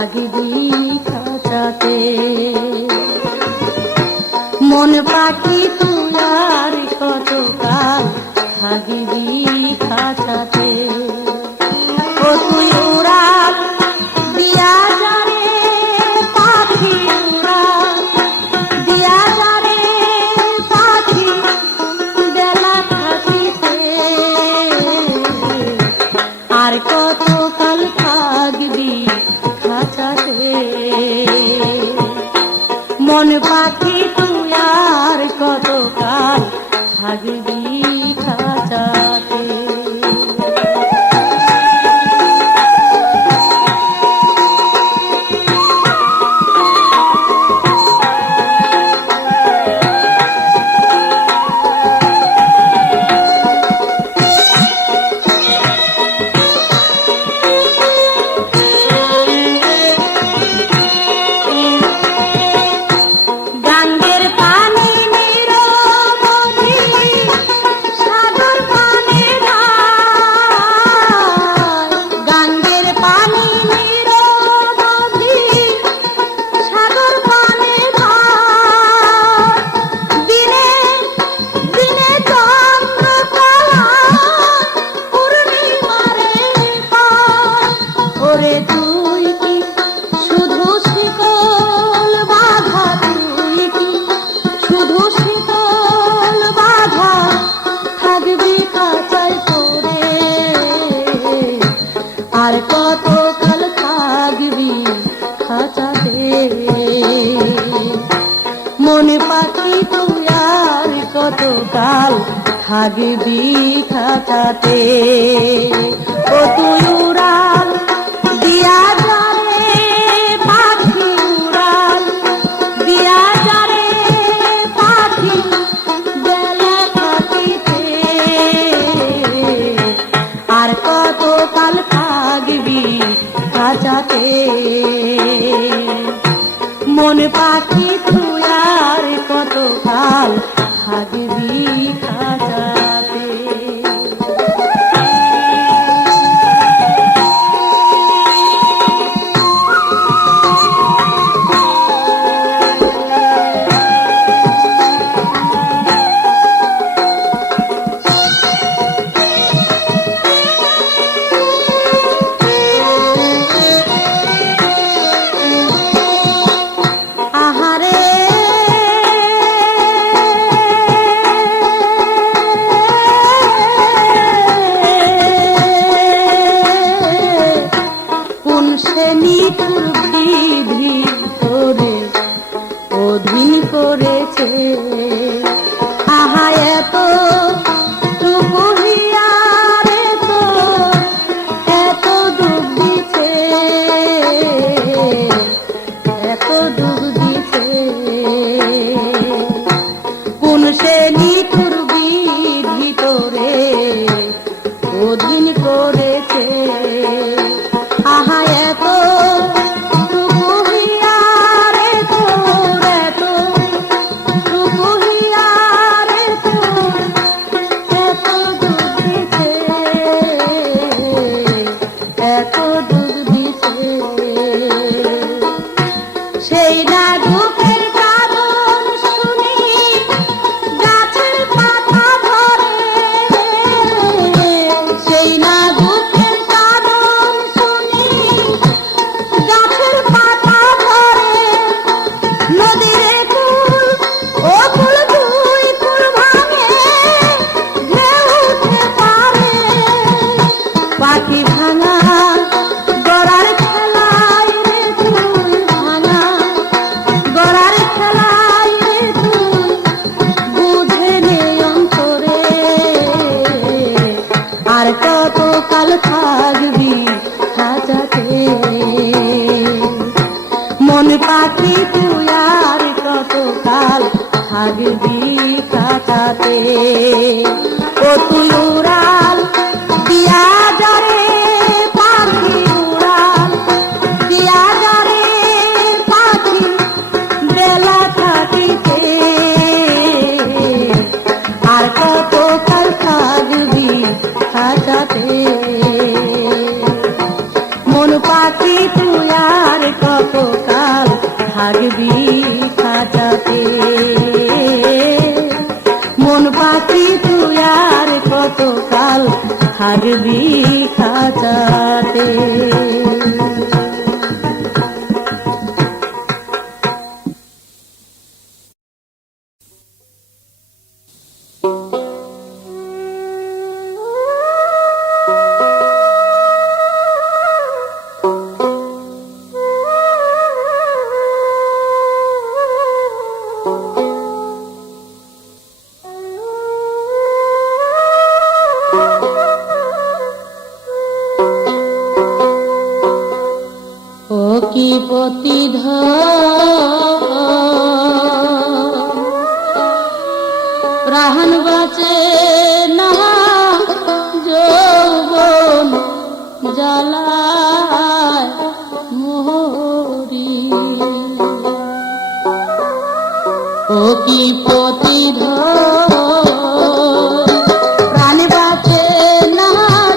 থাকবি খাঁচাতে। মন পাখি তুই আর কতকাল থাকবি খাঁচাতে। ও তুই উড়াল দিয়া যারে পাখি, উড়াল দিয়া যারে পাখি বেলা থাকিতে। আর কতকাল থাকবি খাঁচাতে। মন পাখি তুই আর কতকাল থাকবি খাঁচাতে। আর কতকাল থাকবি খাঁচাতে। মনে পাখি তুই আর কতকাল থাকবি খাঁচাতে। ও তুই উড়াল দিয়া যারে পাখি, উড়াল দিয়া যারে পাখি বেলা থাকিতে। আর কতকাল থাকবি খাঁচাতে। মন পাখি তুই আর কতকাল থাকবি খাঁচাতে। বিধি করে অধীন করেছে। আহা এত টুকু হিয়ারে তো এত ডুব দিছে, এত ডুব দিছে। কোন সে নিঠুর বিধি করে অধীন করেছে। আহা এত সেই না দুঃখের কারণ শুনি গাছের পাতা ধরে। সেই না দুঃখের কারণ শুনি গাছের পাতা ধরে। নদীর কুল ও কুল দুই কুল ভাঙে ঢেউ উঠে পারে। পাখি ভাঙা গড়ার খেলায় রে তুই ভাঙা গড়ার খেলায় রে তুই বুঝে নে অন্তরে। আর কতকাল থাকবি খাঁচাতে। মন পাখি তুই আর কতকাল থাকবি খাঁচাতে। ও তুই উড়াল দিয়া যারে পাখি, উড়াল দিয়া যারে পাখি বেলা থাকিতে। আর কতকাল থাকবি খাঁচাতে। মন পাখি তুই আর মন পাখি তুই আর কতকাল থাকবি খাঁচাতে। কি প্রতিধন প্রাণ বাঁচে না যৌবন জ্বালায় মরি। ও কি প্রতিধন প্রাণ বাঁচে না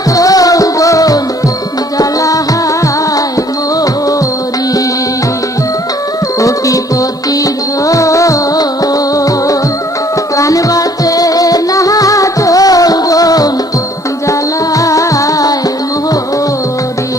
যৌবন জ্বালায় মরি। ও কি প্রতিধন প্রাণ বাঁচে না যৌবন জ্বালায় মরি।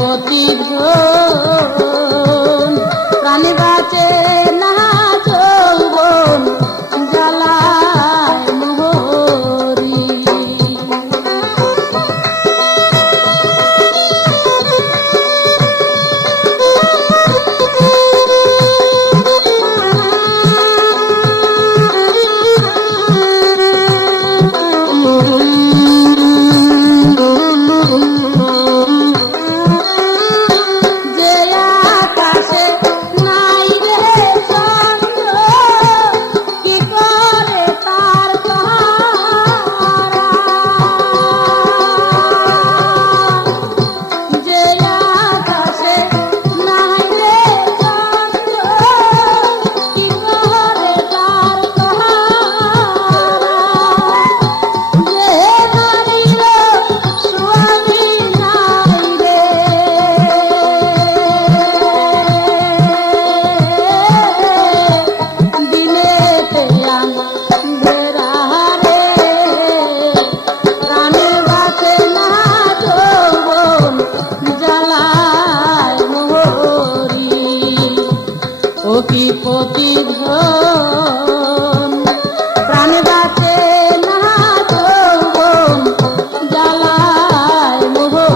প্রতিধন প্রাণ বাঁচে না যৌবন জ্বালায় মরি। ও কি প্রতিধন প্রাণ বাঁচে না যৌবন জ্বালায় মরি।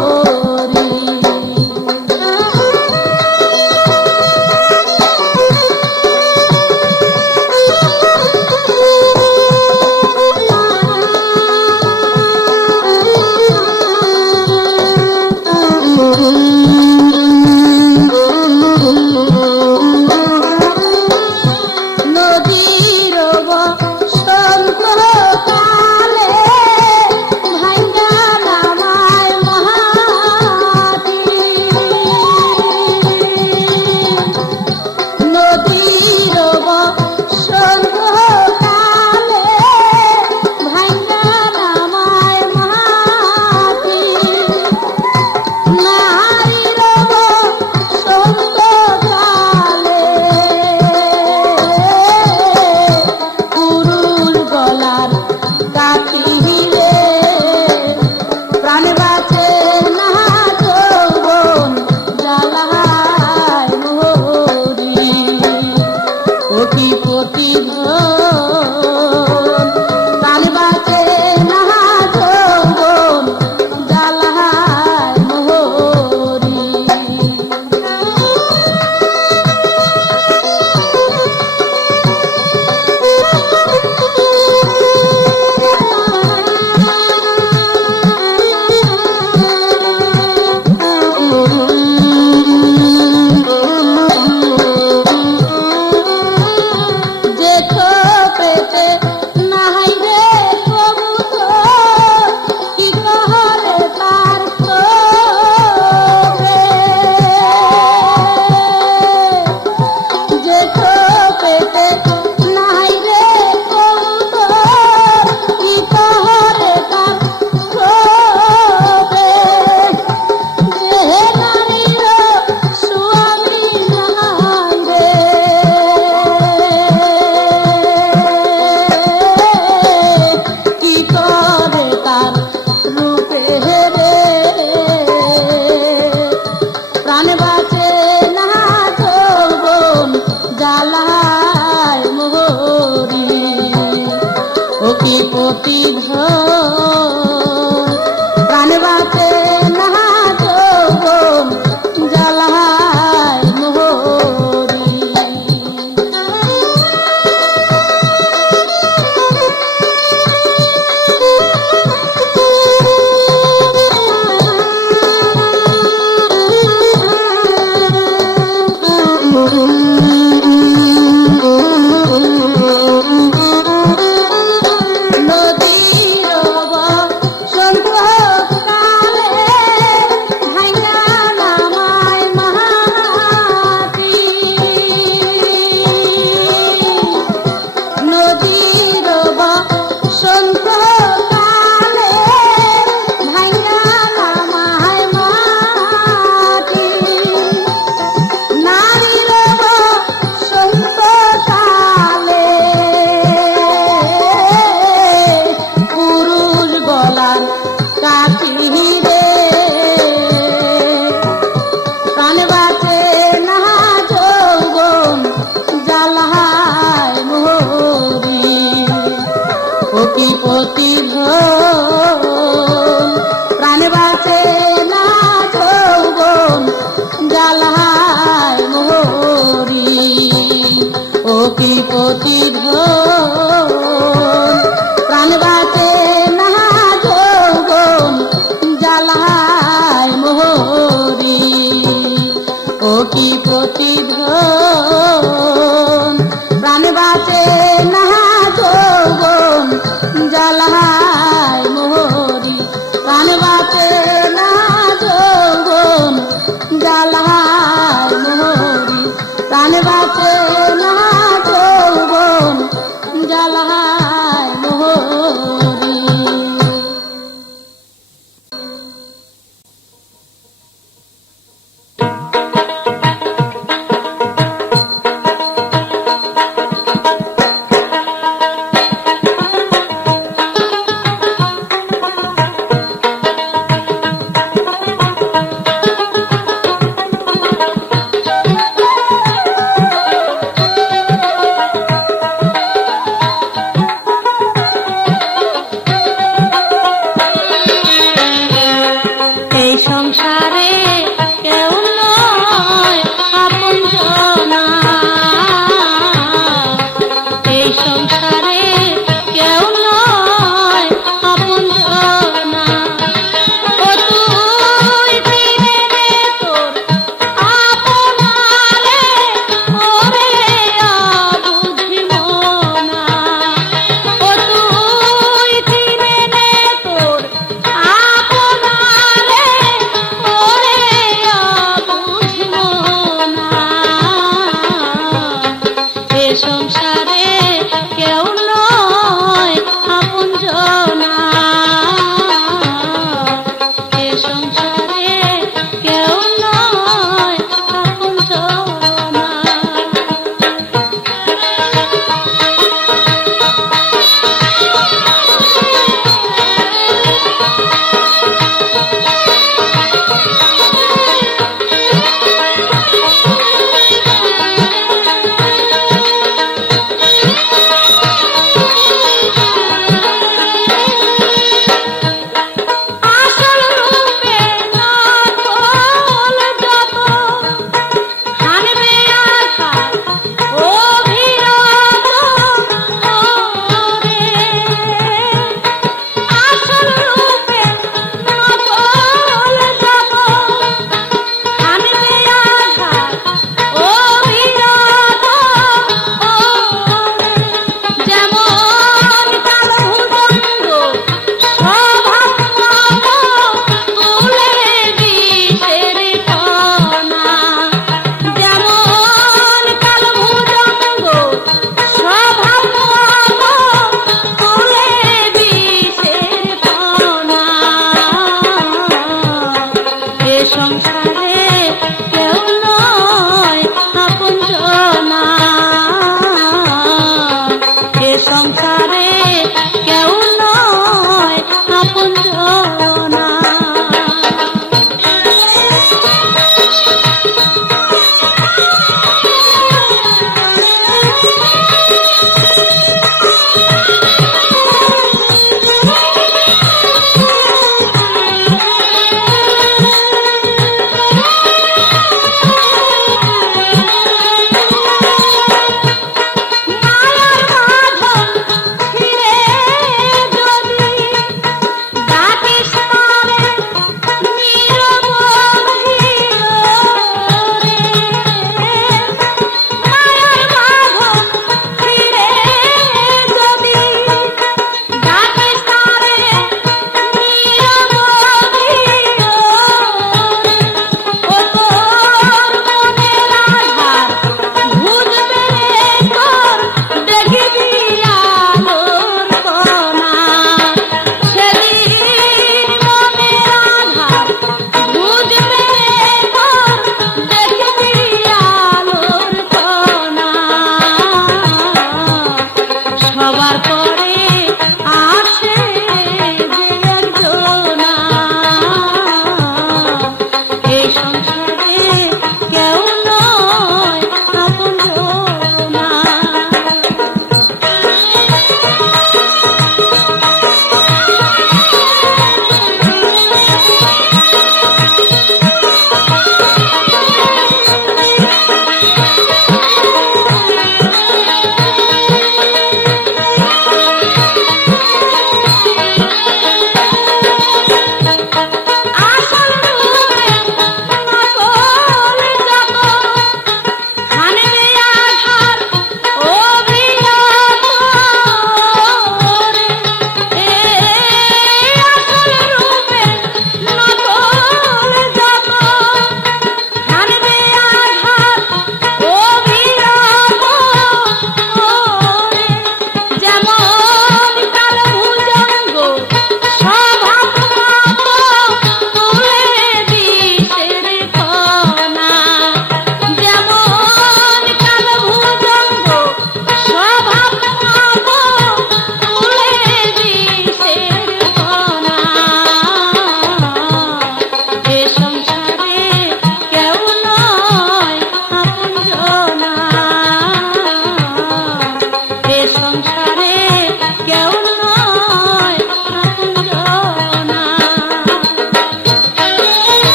কি প্রতিধন প্রাণ বাঁচে না যৌবন জ্বালায় মোহরি ও কি প্রতিধন প্রাণ বাঁচে না যৌবন জ্বালায় মোহরি প্রাণ বাঁচে না যৌবন জ্বালায় মোহরি প্রাণ বাঁচে না যৌবন জ্বালায় মোহরি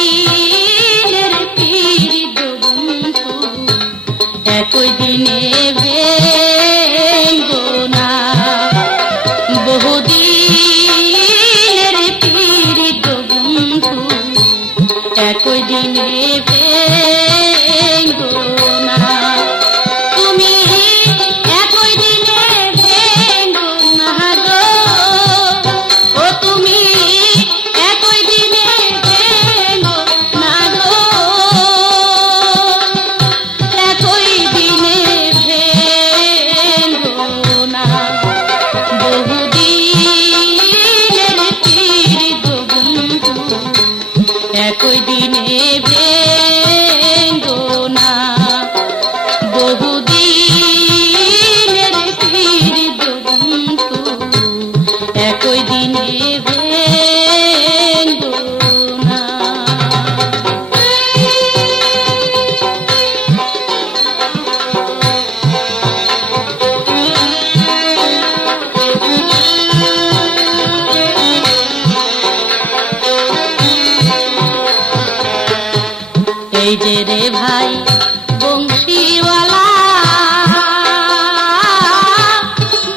বহুদিনের পীড়িত বন্ধু একই দিনে ভেঙ্গো না। বহুদিনের পীড়িত বন্ধু একই দিনে ভেঙ্গো না। তুমি একই দিনে ভেঙ্গো না গো, ও তুমি একই দিনে ভেঙ্গো না গো, একই দিনে ভেঙ্গো না। বহুদিনের পীড়িত বন্ধু একই দিনে ভেঙ্গো না। বহুদিনের পীড়িত বন্ধু একই দিনে ভেঙ্গো না। এই যে রে ভাই বংশীওয়ালা,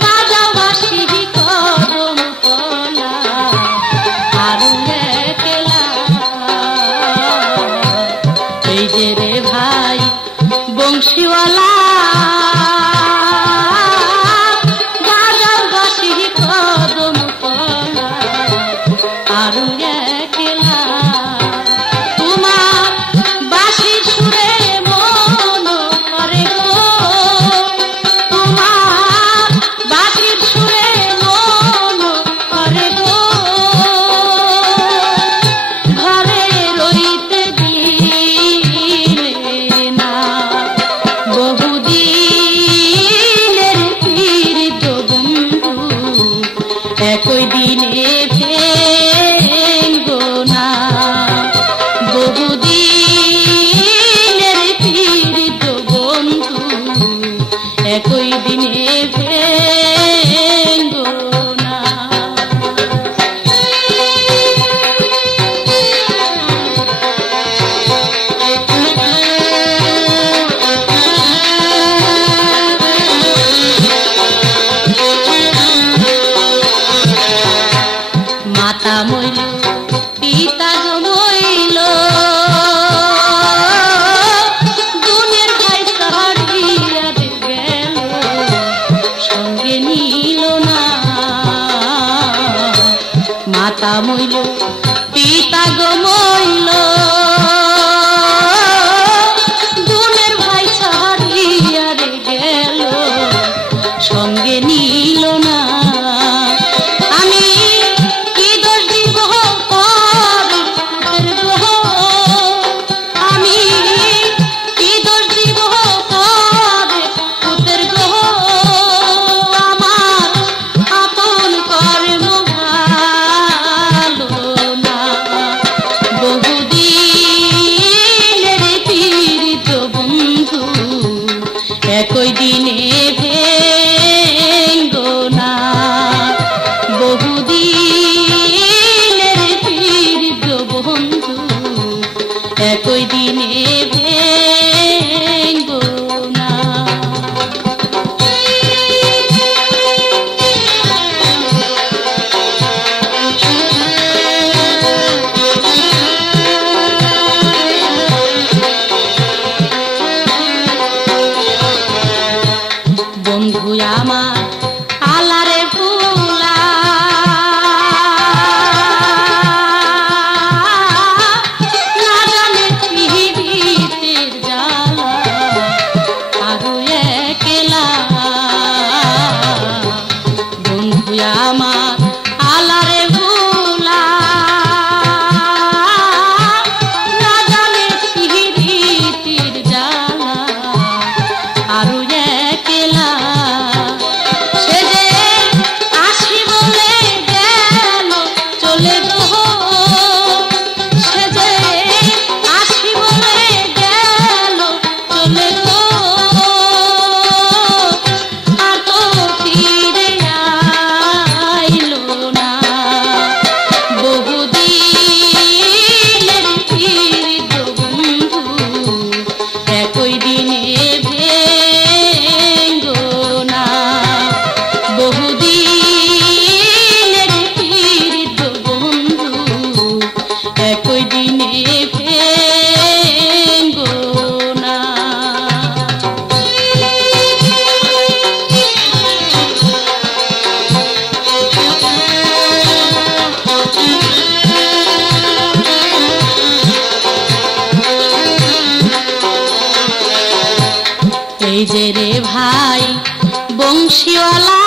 বাজাও বাঁশি কদম তলা, আরু একলা। এই যে রে ভাই বংশীওয়ালা, বাজাও বাঁশি কদম তলা, আরু একলা। তোমার বাঁশির সুরে মন করে গো, তোমার বাঁশির সুরে মন করে গো, ঘরে রইতে দিলে না। বহুদিনের পীড়িত বন্ধু একই দিনে ভেঙ্গো না। বহুদিনের পীড়িত বন্ধু একই দিনে ভেঙ্গো না। মাতা মইল পিতা গো মইল, দুনের ভাই ছাড়িয়া গেল, সঙ্গে নিল না। মাতা মইল পিতা গো মইল, দুনের ভাই ছাড়িয়া গেল, সঙ্গে নিল না। আমি কি দোষ দিব পরের গো, আমি কি দোষ দিব পরের গো, আমার আপন কর্ম ভালো না। বহুদিনের পীড়িত বন্ধু একই দিনে ভেঙ্গো না। বহুদিনের পীড়িত বন্ধু একই দিনে ভেঙ্গো না। রে ভাই বংশীওয়ালা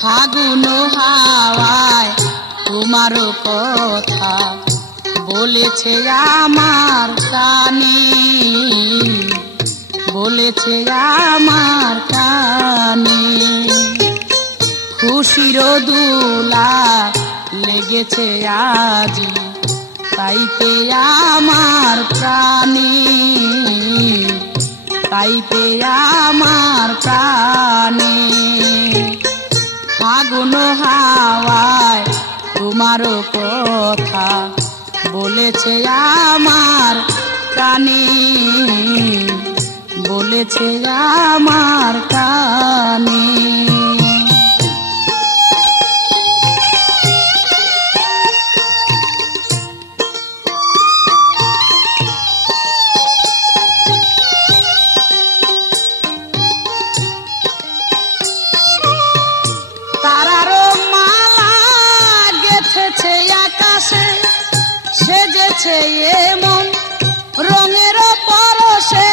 ফাগুন হাওয়ায় তোমার কথা বলেছে আমার কানে, বলেছে আমার কানে। খুশির দোলা লেগেছে আজি, তাইতে আমার প্রাণে, তাইতে আমার প্রাণে। ফাগুন হাওয়ায় তোমার কথা বলেছে আমার কানে, বলেছে আমার কানে। সেজেছে এমন রঙের পরশে,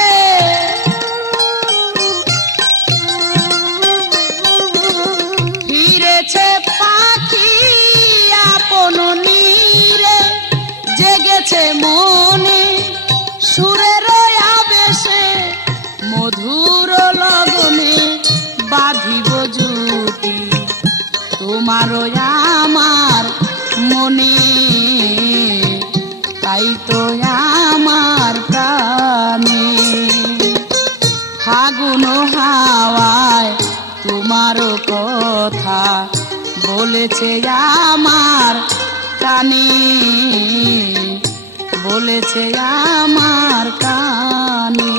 ফিরেছে পাখি আপন নীরে, জেগেছে মনে সুরের আবেশে, মধুর লগনে বাঁধিব জুটি তোমার আমার মনে, তাই তো আমার প্রাণে। ফাগুন হাওয়ায় তোমার কথা বলেছে আমার কানে, বলেছে আমার কানে।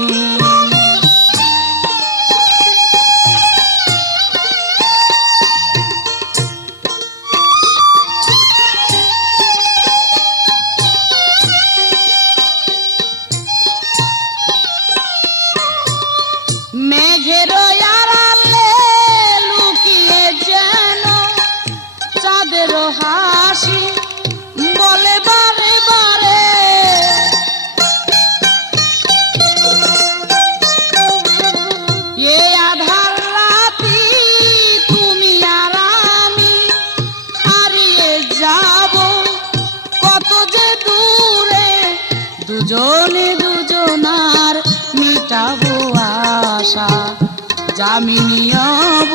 মেঘের আড়ালে লুকিয়ে যেন হাসি বলে বারে বারে, এ আধার রাতি তুমি আর আমি হারিয়ে যাব কত যে দূরে, দুজনে দুজনার মিটাবো আশা জামিনিয়ব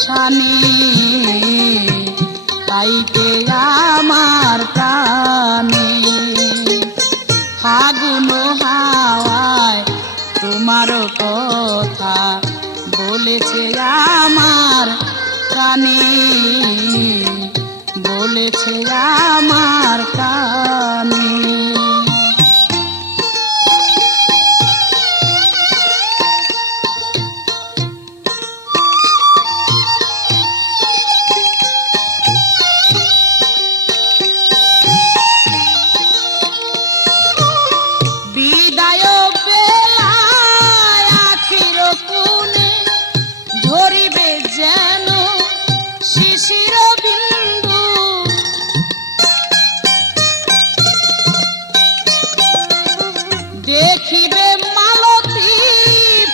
শানি, তাইতে আমার প্রাণে ফাগুন হাওয়ায় তোমার কথা বলেছে আমার কানে, বলেছে আমার কানে। বিদায় বেলায় আখির কোণে ঝরিবে যেন শিশির বিন্দু, দেখিবে মালতী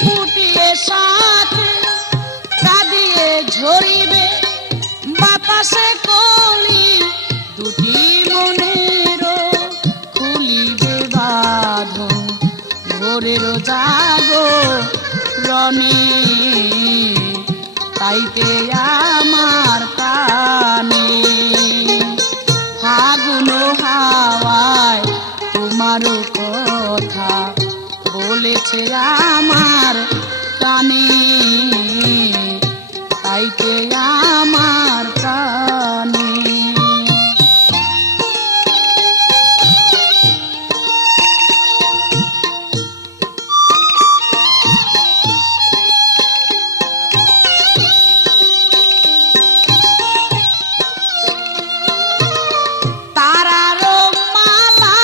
ফুটিয়ে সাথে কাঁদিয়ে ঝরিবে বাতাসে কলি, দুটি মনের খুলিবে বাঁধন ভোরের জাগরণে, তাইতে আমার প্রাণে ফাগুন হাওয়ায় তোমার কথা বলেছে আমার কানে, তাইতে আমার প্রাণে। তারারও মালা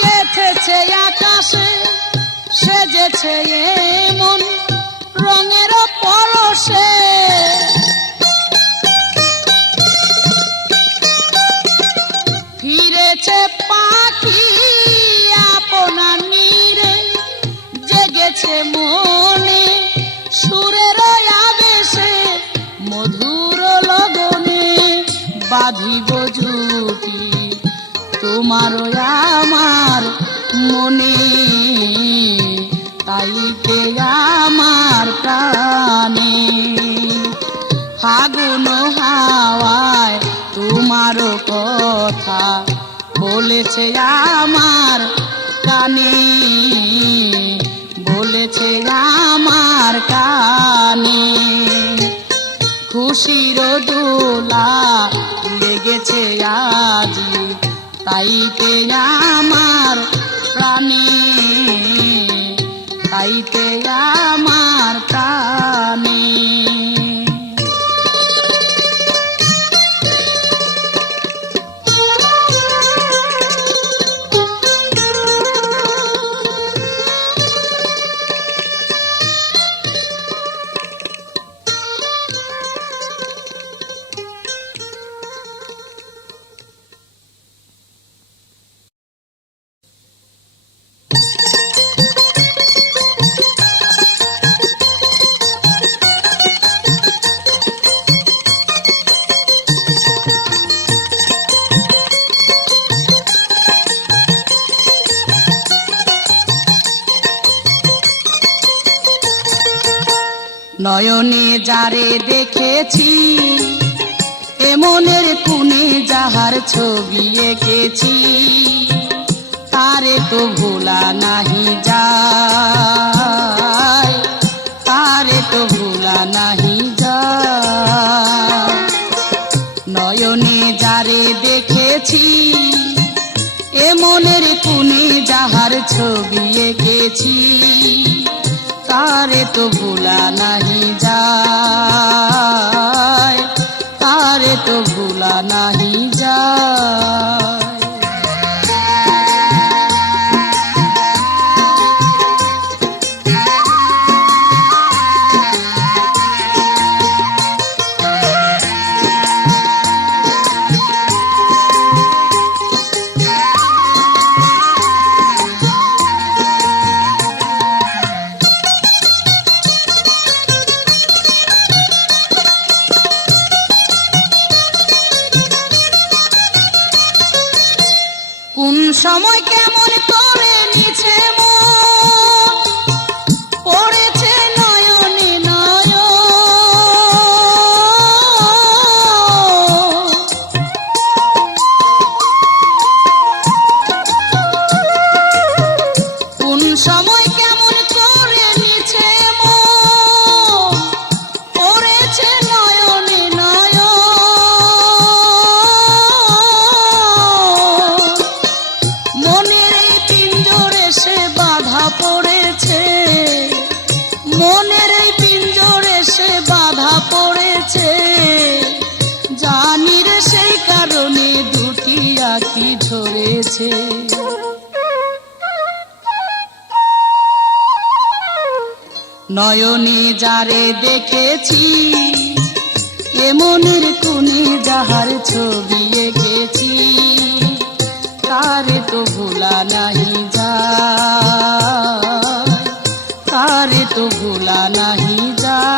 গেঁথেছে আকাশে, সেজেছে এমন রঙের পরশে, ফিরেছে পাখি আপনার নীড়ে, জেগেছে মনে সুরের আবেশে, মধুর লগনে বাঁধিব জুটি তোমার আমার মনে, তাইতে আমার প্রাণে ফাগুন হাওয়ায় তোমার কথা বলেছে আমার কানে, বলেছে আমার কানে। খুশির দোলা লেগেছে আজি, তাইতে আমার প্রাণে, তাইতে আমার প্রাণে। নয়নে যারে দেখেছি এমনের কোণে যাহার ছবি এঁকেছি, তারে তো ভোলা নাহি যায়, তারে তো ভোলা নাহি যায়। নয়নে যারে দেখেছি এমনের কোণে যাহার ছবি এঁকেছি, তারে তো ভোলা নাহি যায়, তারে তো ভোলা নাহি যায়। সময় কেমন করে নিছে মন, পড়েছে নয়নে নয়ন। কোন সময় কেমন করে নিছে মন, পড়েছে নয়নে নয়ন। মনের এই পিঞ্জরে সে বাধা পড়েছে, মনের এই পিঞ্জরে সে বাধা পড়েছে। জানি রে সেই কারণে দুটি আঁখি ঝরেছে। নয়নে যারে দেখেছি এ মনের কোণে যাহার ছবি এঁকেছি, তারে তো ভোলা নাহি যায়, তারে তো ভোলা নাহি যায়।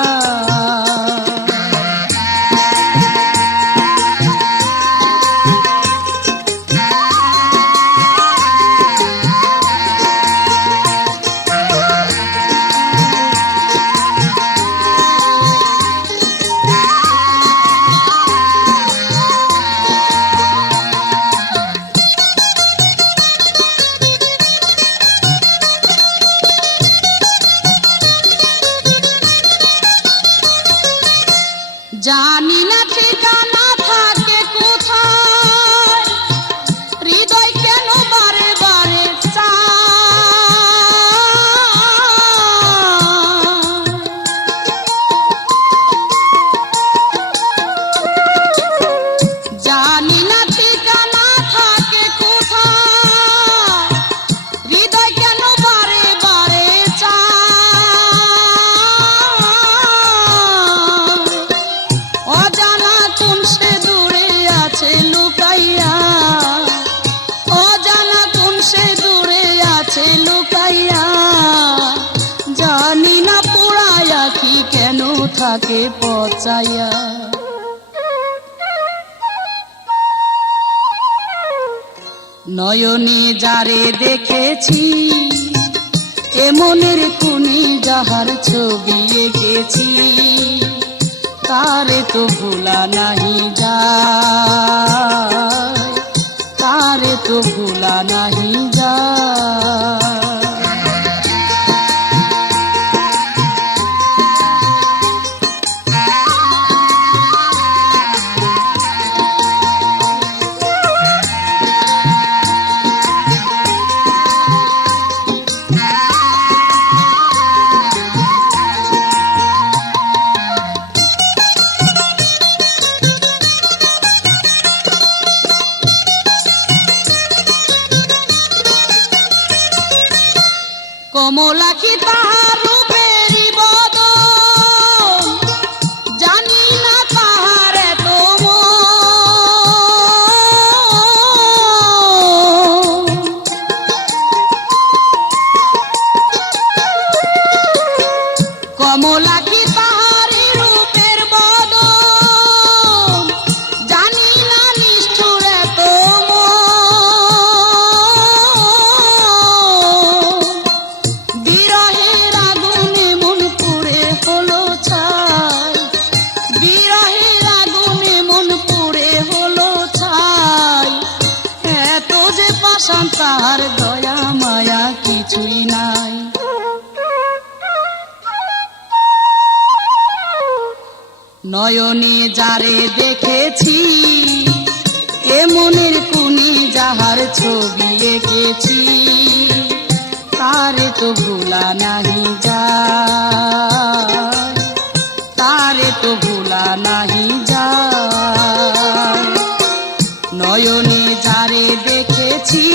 জানি না ঠিকানা থাকে কোথায়, হৃদয় কেন বারে বারে চায়। জানি না ঠিকানা থাকে কোথায়, হৃদয় কেন বারে বারে চায়। অজানা কোন সে দূরে আছে লুকাইয়া, অজানা কোন সে দূরে আছে লুকাইয়া। জানি না পোড়ায় আঁখি কেন থাকে পচাইয়া। নয়নে যারে দেখেছি এ মনের কোণে যাহার ছবি এঁকেছি, তারে তো ভোলা নাহি যায়, তারে তো ভোলা নাহি যায়। কমলা কি তাহার রূপেরই বদন, জানি না তাহার এত মন। কমলা কি তাহারই রূপের বদন, জানি না নিষ্ঠুর এত মন। বিরহের আগুনে মন পুড়ে হলো ছাই, বিরহের আগুনে মন পুড়ে হলো ছাই। এত যে পাষাণ তাহার দয়া মায়া কিছুই নাই। নয়নে যারে দেখেছি এ মনের কোণে যাহার ছবি এঁকেছি, তারে তো ভোলা নাহি যায়, তারে তো ভোলা নাহি যায়। নয়নে যারে দেখেছি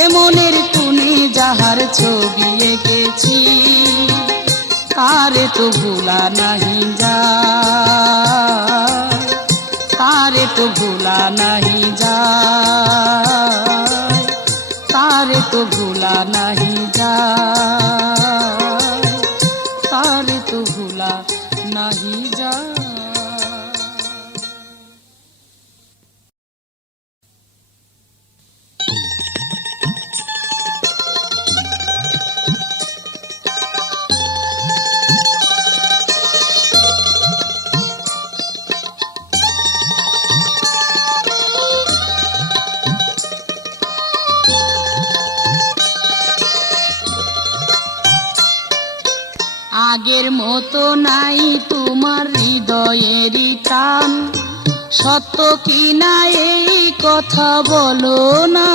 এ মনের কোণে যাহার ছবি এঁকেছি, তারে তো ভোলা নাহি যায়, তারে তো ভোলা নাহি যায়, তারে তো ভোলা নাহি যায়, তারে তো ভোলা নাহি যায়। আগের মতো নাই তোমার হৃদয়েরই টান, সত্য কি না এই কথা বলো না।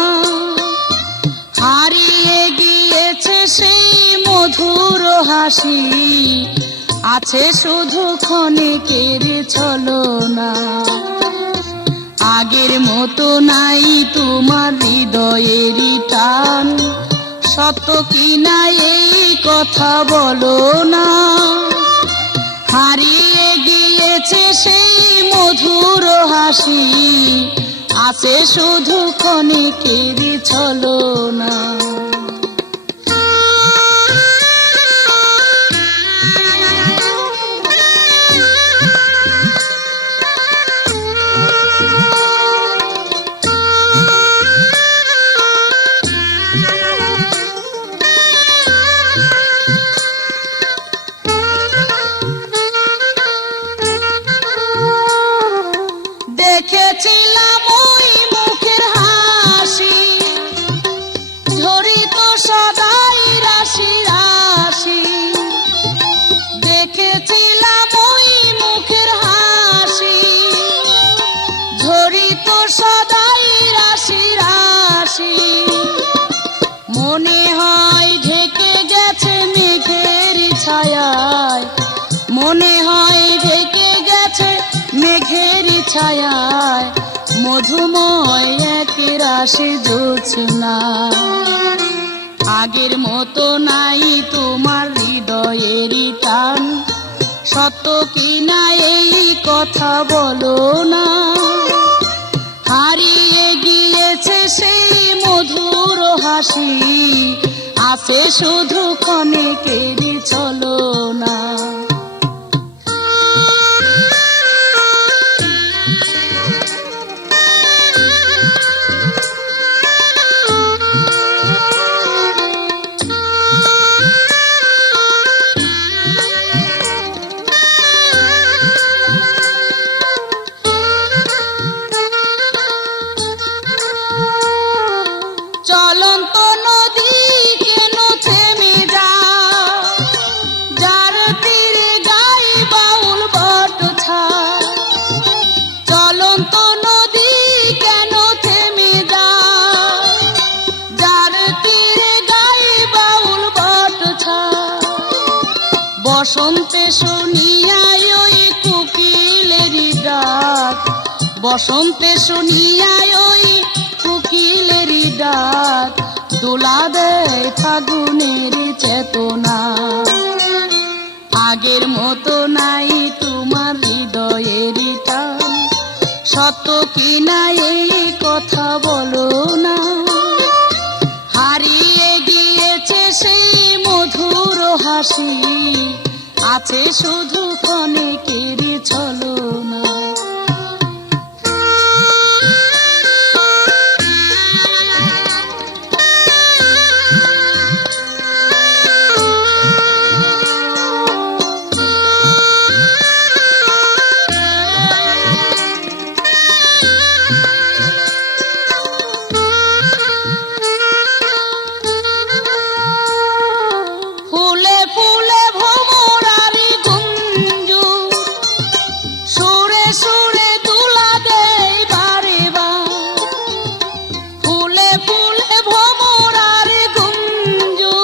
হারিয়ে গিয়েছে সেই মধুর হাসি, আছে শুধু ক্ষণিকের ছলনা। আগের মতো নাই তোমার হৃদয়েরই টান, সত্য কি না এই কথা বলো না। হারিয়ে গিয়েছে সেই মধুর হাসি, আছে শুধু ক্ষণিকের ছলনা। দেখেছিলাম ওই মুখের হাসি, ঝরিত সদাই রাশি রাশি। দেখেছিলাম ওই মুখের হাসি, ঝরিত সদাই রাশি রাশি। মনে হয় ঢেকে গেছে মেঘের ছায়ায়, মনে হয় ঢেকে গেছে মেঘের ছায়ায়, মধুময় এক রাশি জোছনা। আগের মতো নাই তোমার হৃদয়েরই টান, সত্য কি না এই কথা বলো না। হারিয়ে গিয়েছে সেই মধুর হাসি, আছে শুধু ক্ষণিকের ছলনা। চলন্ত নদী কেন থেমে যায়, যার তীরে গায়ে বাউল বট ছায়। চলন্ত নদী কেন থেমে যায়, যার তীরে গায়ে বাউল বট ছায়। বসন্তে শুনিয়াই ওই কোকিলেরই ডাক, বসন্তে শুনিয়াই ওই কোকিলেরই ডাক, দোলা দেয় ফাগুনের চেতনা। আগের মতো নাই তোমার হৃদয়েরই টান, সত্য কি না এই কথা বলো না। হারিয়ে গিয়েছে সেই মধুর হাসি, আছে শুধু ক্ষণিকের ছলনা। ফুলে ফুলে ভ্রমরারি গুঞ্জু, সুরে সুরে দুলা দেয় বারে বার। ফুলে ফুলে ভ্রমরারি গুঞ্জু,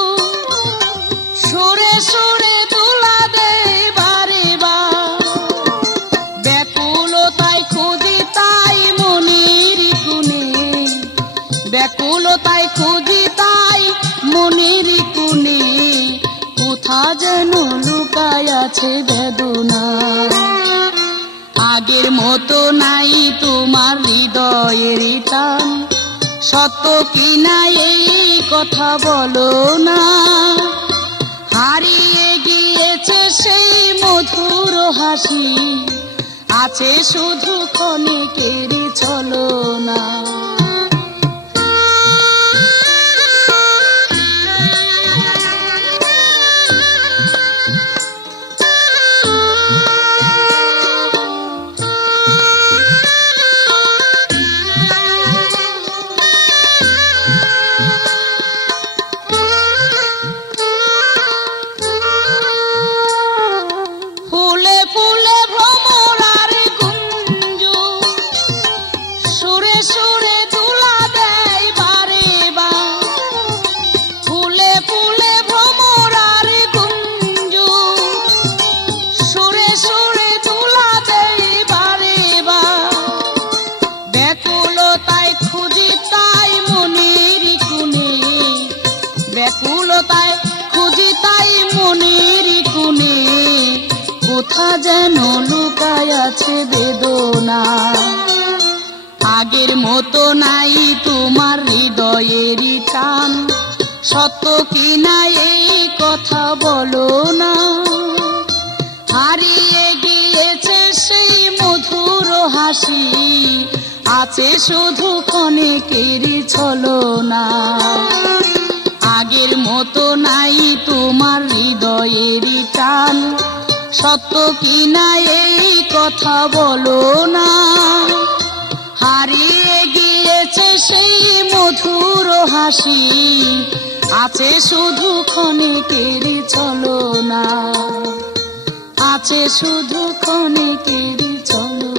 সুরে সুরে দুলা দেয় বারে বার। ব্যাকুলতায় খুঁজি তাই মনের কোণে, ব্যাকুলতায় খুঁজি তাই মনের কোণে, কোথা যেন লুকায় আছে বেদনা। আগের মতো নাই তোমার হৃদয়েরই টান, সত্য কি না এই কথা বলো না। হারিয়ে গিয়েছে সেই মধুর হাসি, আছে শুধু ক্ষণিকের ছলনা। ব্যথা যেন লুকায় আছে বেদনা। আগের মতো নাই তোমার হৃদয়েরই টান, সত্য কিনা এই কথা বলো না। হারিয়ে গিয়েছে সেই মধুর হাসি, আছে শুধু ক্ষণিকেরই ছলনা। আগের মতো নাই তোমার হৃদয়েরই টান, সত্য কিনা এই কথা বলো না। হারিয়ে গিয়েছে সেই মধুর হাসি, আছে শুধু ক্ষণিকেরই ছলনা, আছে শুধু ক্ষণিকেরই ছলনা।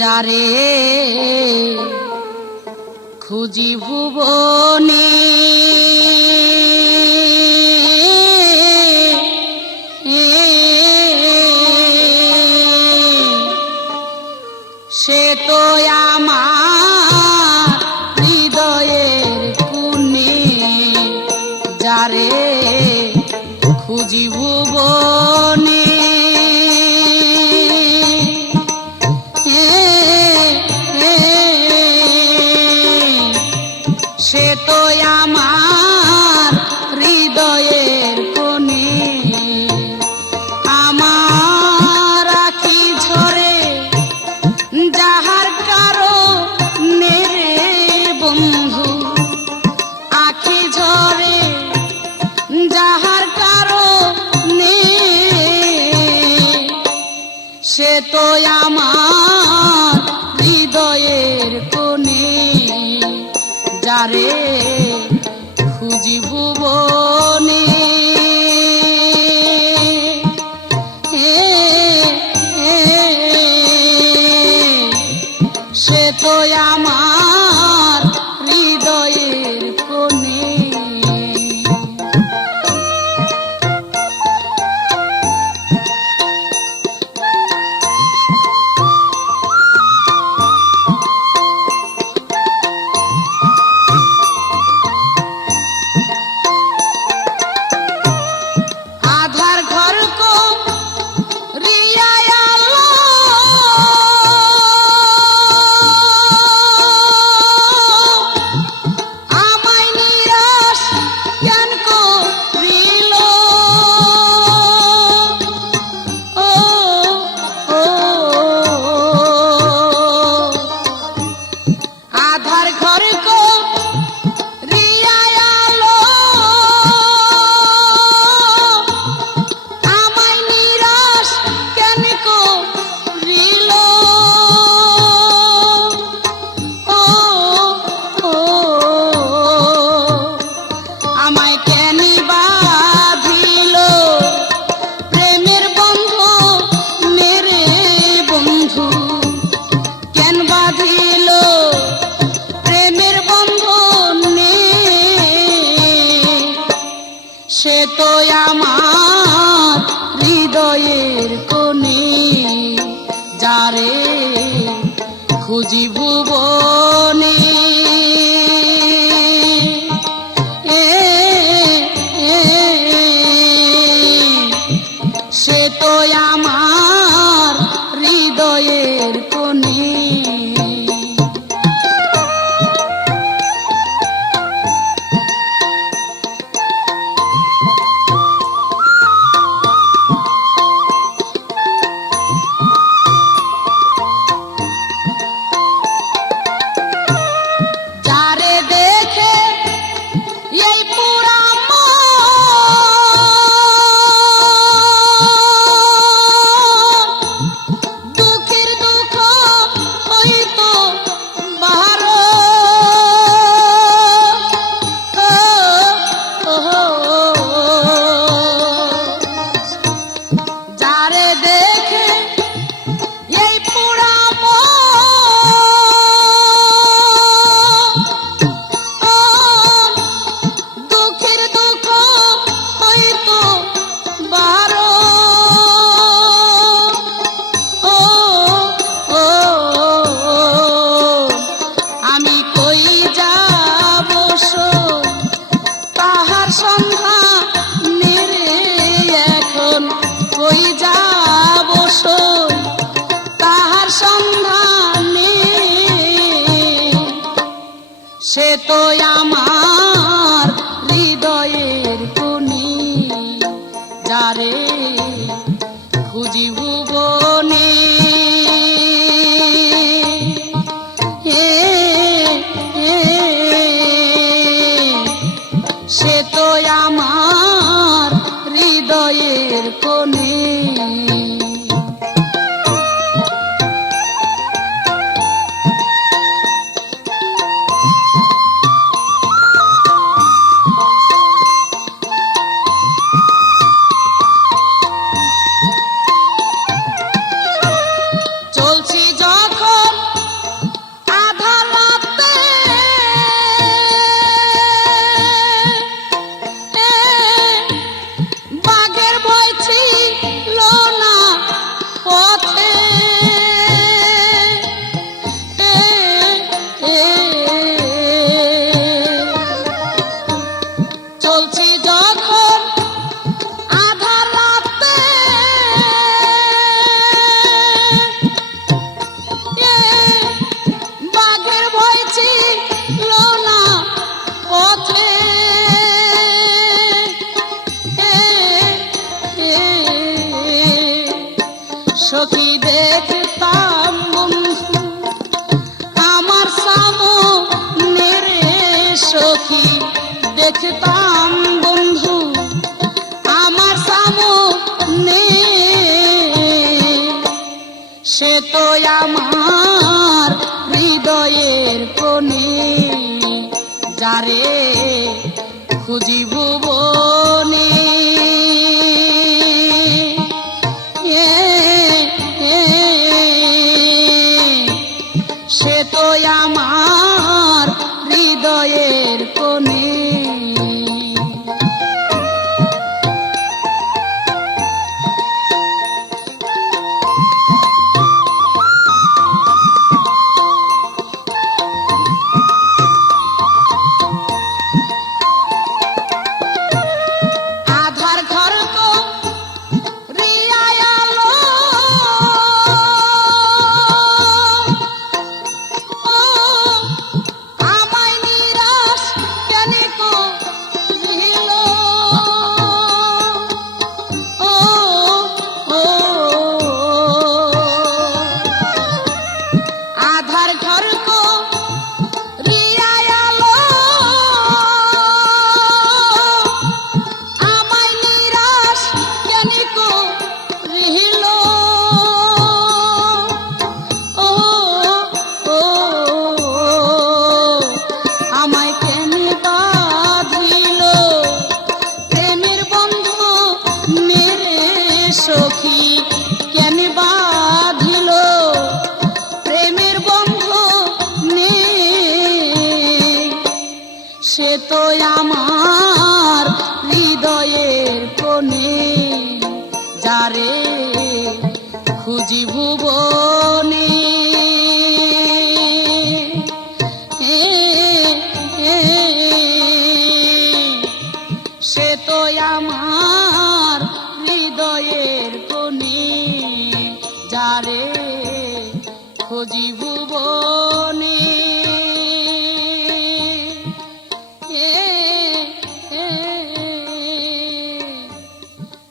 যারে খুঁজি ভুবনে সে তো আমার হৃদয়ের কোণে। যারে খুঁজি ভুবনে সে তো আমার হৃদয়ের কোণে। আমার আখি ঝরে যাহার কারো নেরে বন্ধু, আখি ঝরে যাহার কারো নে, সে তো আমার হৃদয়ের কোণে। যারে খুঁজি ভুবনে সে তো আমার হৃদয়ের কোণে। আধার ঘর কো রিয়ায় আলো, আমায় নিরাশ কেন করিল। ও ও আধার ঘর কো রিয়ায় আলো, আমায় নিরাশ কেন করিল। ও ও আমায় কেন বাঁধিল প্রেমের বন্ধু মেরে বন্ধু, কেন বাঁধিল প্রেমের বন্ধনে। সে তো আমার হৃদয়ের কোণে। যারে খুঁজি ভুবনে সে তো আমার হৃদয়ের কোণে। যারে দেখে এই করি যাব সই তাহার সন্ধানে, সে তো আমার হৃদয়ের কোণে, যারে খুঁজি ভুবনে। সে তো আমার হৃদয়ের কোণে। চলছি যখন আধার রাতে, বাঘের ভয় ছিল না পথে, চলছি যখন আধার রাতে, বাঘের ভয় ছিল না পথে, সখী দেখতাম বন্ধু আমার সামনে রে, সখী দেখতাম বন্ধু আমার সামনে, সে তো আমার হৃদয়ের কোণে, যারে খুঁজি ভুবনে। সে তো আমার হৃদয়ের কোণে। আধার ঘর কো রিয়ায় আলো, ও আমায় নিরাশ কেন করিল, ও ও আধার ঘর কো রিয়ায় আলো, আমায় নিরাশ কেন করিল, ও ও আমায় কেন বাঁধিল প্রেমের বন্ধ মেরে, সখী কেন বাঁধিল প্রেমের বন্ধ নে, সে তো আমার হৃদয়ের কোণে, যারে খুঁজি ভুবনে। সে তো আমার হৃদয়ের কোণে, যারে খুঁজি ভুবনে।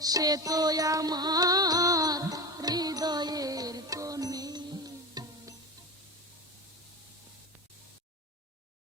সে তো আমার